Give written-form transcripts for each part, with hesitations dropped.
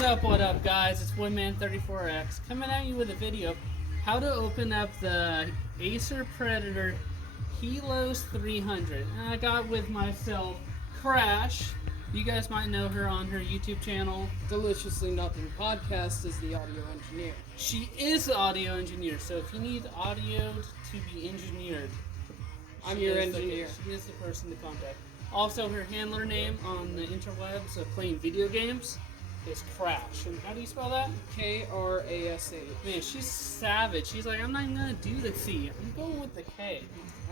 What up, guys? It's Woodman34X coming at you with a video of how to open up the Acer Predator Helios 300. And I got with myself Crash. You guys might know her on her YouTube channel. Deliciously Nothing Podcast is the audio engineer. She is the audio engineer, so if you need audio to be engineered, I'm your engineer. She is the person to contact. Also, her handler name on the interwebs of playing video games is Crash. And how do you spell that? K-R-A-S-H. Man, she's savage. She's like, I'm not even going to do the C. I'm going with the K.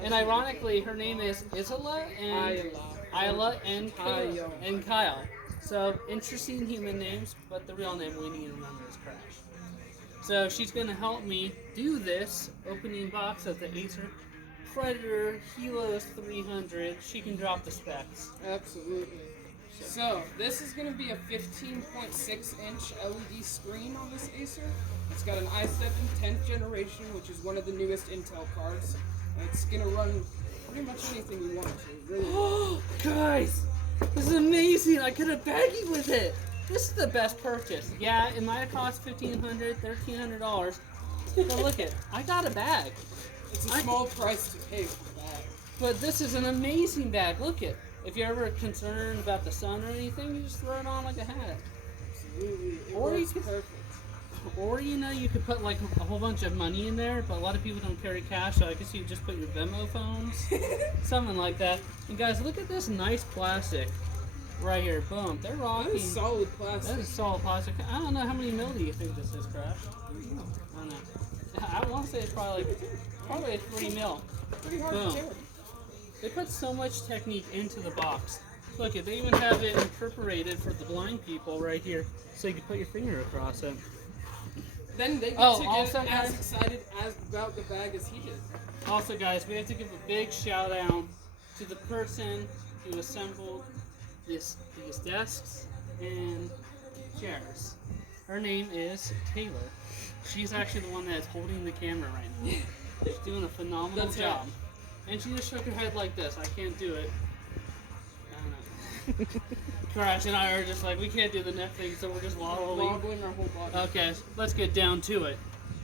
And ironically, her name is Isla and Kyle. So, interesting human names, but the real name we need to remember is Crash. So, she's going to help me do this opening box of the Acer Predator Helios 300. She can drop the specs. Absolutely. So, this is going to be a 15.6-inch LED screen on this Acer. It's got an i7 10th generation, which is one of the newest Intel cards. And it's going to run pretty much anything you want to. Really. Oh, guys, this is amazing. I could have bagged you with it. This is the best purchase. Yeah, it might have cost $1,500, $1,300, but look it, I got a bag. It's a small price to pay for the bag. But this is an amazing bag. Look it. If you're ever concerned about the sun or anything, you just throw it on like a hat. Absolutely. Or you could, perfect. Or you could put like a whole bunch of money in there, but a lot of people don't carry cash, so I guess you just put your Venmo phones, something like that. And guys, look at this nice plastic right here. Boom. They're rocking. That is solid plastic. That is solid plastic. I don't know how many mil do you think this is, Crash? I don't know. I want to say it's probably 3 mil. Pretty hard to carry. They put so much technique into the box. Look, they even have it perforated for the blind people right here, so you can put your finger across it. Then they get to get as excited about the bag as he did. Also, guys, we have to give a big shout out to the person who assembled these desks and chairs. Her name is Taylor. She's actually the one that's holding the camera right now. She's doing a phenomenal job. Right. And she just shook her head like this. I can't do it. I don't know. Crash and I are just like, we can't do the neck thing, so we're just wobbling our whole body. Okay, let's get down to it.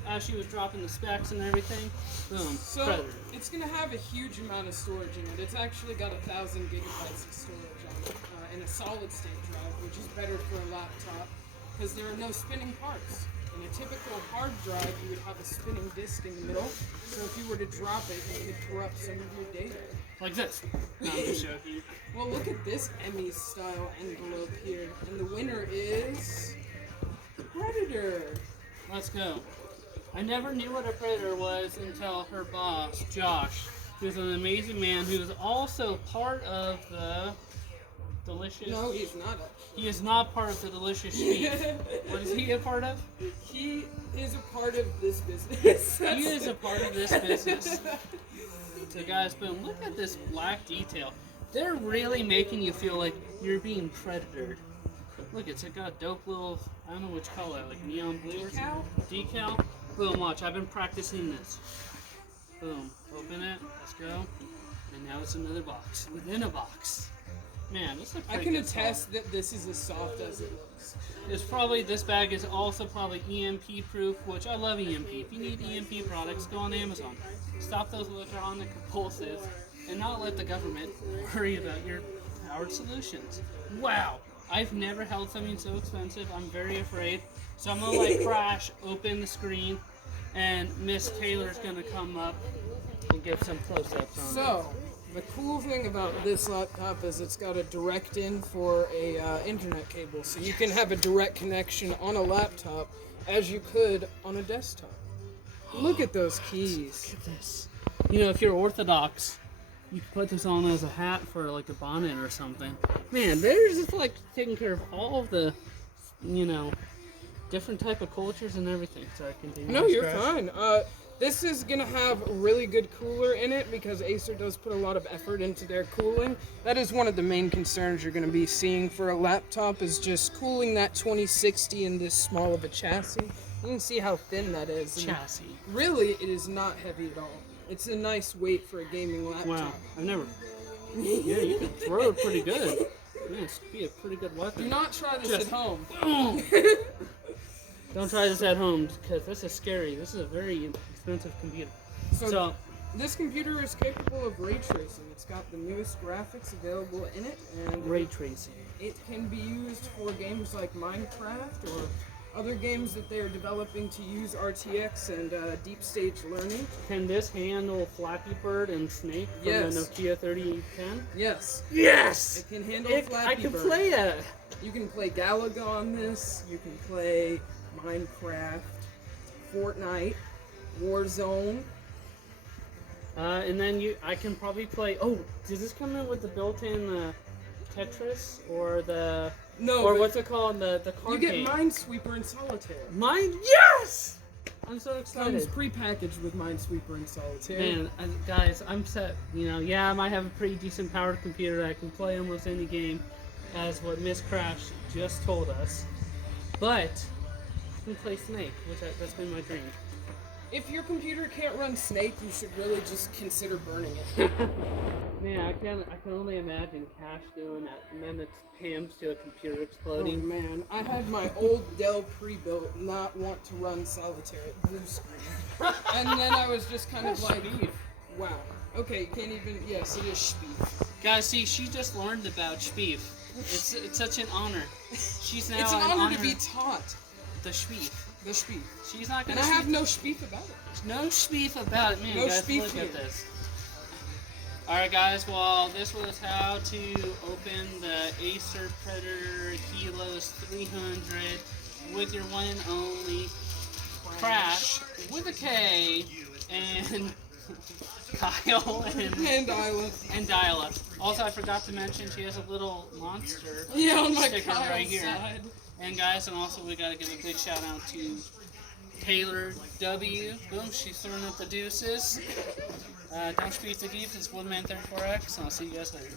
As she was dropping the specs and everything, boom, so Predator. It's going to have a huge amount of storage in it. It's actually got 1,000 gigabytes of storage on it, in a solid state drive, which is better for a laptop, because there are no spinning parts. In a typical hard drive, you would have a spinning disk in the middle, so if you were to drop it, it could corrupt some of your data. Like this. No, I'm just joking. Well, look at this Emmy-style envelope here, and the winner is Predator. Let's go. I never knew what a Predator was until her boss, Josh, who's an amazing man who is also part of the Delicious... No, he's not. He is not part of the Delicious Schbeef. What is he a part of? He is a part of this business. He is a part of this business. So guys, boom, look at this black detail. They're really making you feel like you're being predatored. Look, it's got a dope little, I don't know which color, like neon blue or something? Decal? Boom, watch, I've been practicing this. Boom, open it, let's go. And now it's another box, within a box. Man, this looks pretty good. I can attest that this is as soft as it looks. This bag is also probably EMP proof, which I love EMP. If you need EMP products, go on Amazon. Stop those electronic impulses and not let the government worry about your powered solutions. Wow, I've never held something so expensive. I'm very afraid. So I'm gonna like Crash, open the screen, and Miss Taylor's gonna come up and get some close-ups on it. So, the cool thing about this laptop is it's got a direct in for a internet cable, so you can have a direct connection on a laptop as you could on a desktop. Look at those keys. Look at this. You know, if you're Orthodox, you can put this on as a hat for like a bonnet or something. Man, they're just like taking care of all of the, different type of cultures and everything. Sorry, continue. No, you're fine. This is going to have a really good cooler in it because Acer does put a lot of effort into their cooling. That is one of the main concerns you're going to be seeing for a laptop is just cooling that 2060 in this small of a chassis. You can see how thin that is. Chassis. Really, it is not heavy at all. It's a nice weight for a gaming laptop. Wow, I've never... Yeah, you can throw it pretty good. Man, this could be a pretty good weapon. Do not try this Just- at home. Boom! Don't try this at home because this is scary. This is a very expensive computer. So This computer is capable of ray tracing. It's got the newest graphics available in it, and ray tracing. it can be used for games like Minecraft or other games that they are developing to use RTX and deep stage learning. Can this handle Flappy Bird and Snake from Yes. the Nokia 3810? Yes, Yes! it can handle Flappy I can Bird. play that. You can play Galaga on this. You can play Minecraft, Fortnite, Warzone. And then I can probably play. Oh, does this come in with the built-in Tetris or the? No, Or but what's it called? The you card get game. Minesweeper and Solitaire. Mine. Yes! I'm so Comes excited. pre-packaged with Minesweeper and Solitaire. Man, guys, I'm set. You know, yeah, I might have a pretty decent powered computer that can play almost any game, as what Miss Crash just told us. But I can play Snake, that's been my dream. If your computer can't run Snake, you should really just consider burning it. Man, I can only imagine Cash doing that, and then it's hams to a computer Oh exploding. man, I had my old Dell pre-built not want to run Solitaire at blue screen. And then I was just kind of like, wow. Okay, you can't even, yes, it is schbeef. Guys, see, she just learned about schbeef. It's such an honor. She's now It's an honor to be taught the schbeef. the schbeef. She's not And gonna. I have no schbeef about it. No schbeef about it, man. No Guys, schbeef look here. at this. All right, guys. Well, this was how to open the Acer Predator Helios 300 with your one and only Crash with a K and Kyle and Isla. Dyla. Also, I forgot to mention she has a little monster Yeah, on my sticker Kyle's right here. side. And guys, and also we gotta give a big shout out to Taylor W. Boom, she's throwing up the deuces. Don't speak to geefe. It's Woodman34X, and I'll see you guys later.